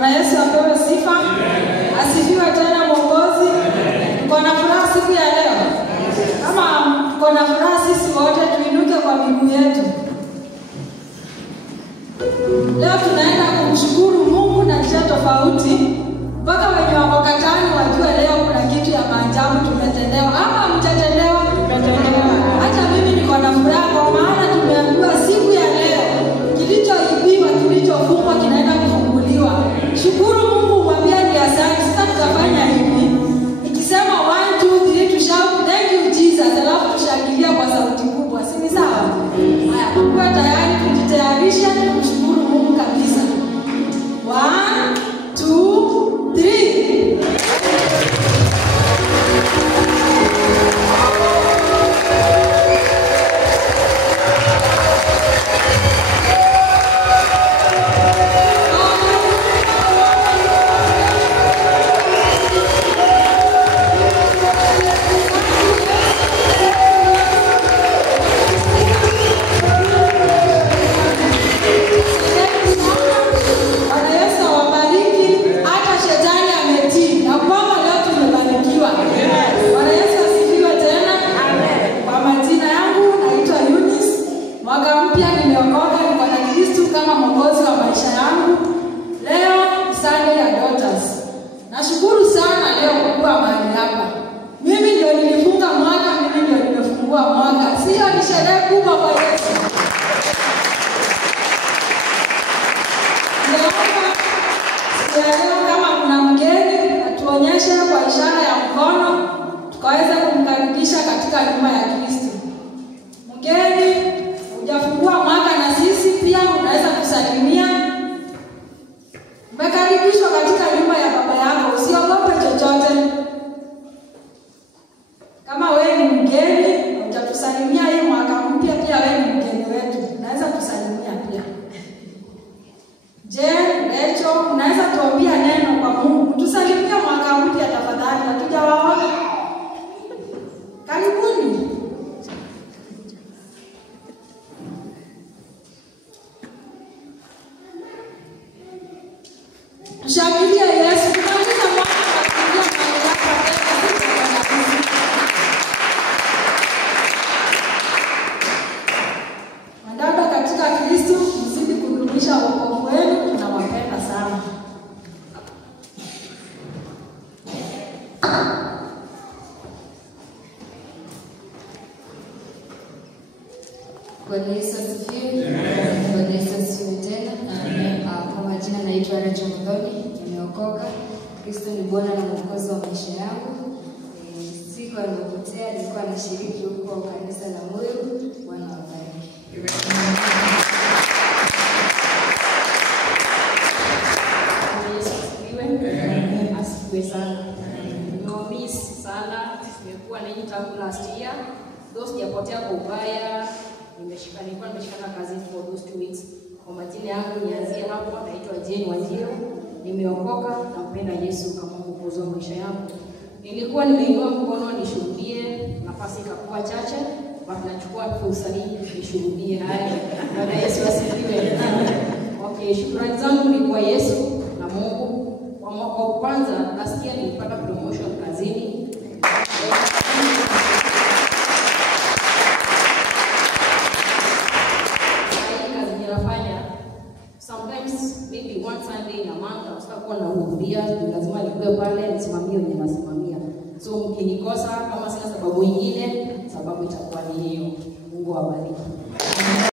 Bwana Yesu apewe sifa. Asifiwe tena Mwokozi. Tuko na furaha siku ya leo. Kama tuko na furaha sisi wote tuinuke kwa miguu yetu. Leo tunaenda kumshukuru Mungu na njia tofauti. Mpaka wenye wako katani wajue leo kuna kitu ya maajabu tumetendewa. Ama mtatendewa? Hata mimi niko na furaha kwa maana tumeambiwa siku ya leo kilichoibiwa, kilichofungwa kinaenda kufunguliwa. Shukuru Mungu, mwambie ni asante. Sasa tutafanya hivi. Nikisema 1 2 3 to shout thank you Jesus, alafu tushangilia kwa sauti kubwa. Si ni sawa? Haya, kwa tayari tujitayarishe kumshukuru Mungu kabisa. 1 2 3. Nimeokoka na mpenda Yesu kama mwokozi wa maisha yangu. Nilikuwa nimeinua mkono nishuhudie, nafasi ikakuwa chache, basi nachukua fursa hii nishuhudie haya. Bwana Yesu asifiwe. Okay, shukrani zangu ni kwa Yesu na Mungu. Kwa mwaka wa kwanza nasikia nilipata promotion kazini. Sometimes maybe one Sunday in a month tutakuwa na kuhudhuria, lazima nikuwe pale nisimamie wenye nasimamia. So mkinikosa kama sina sababu nyingine, sababu itakuwa ni hiyo. Mungu awabariki.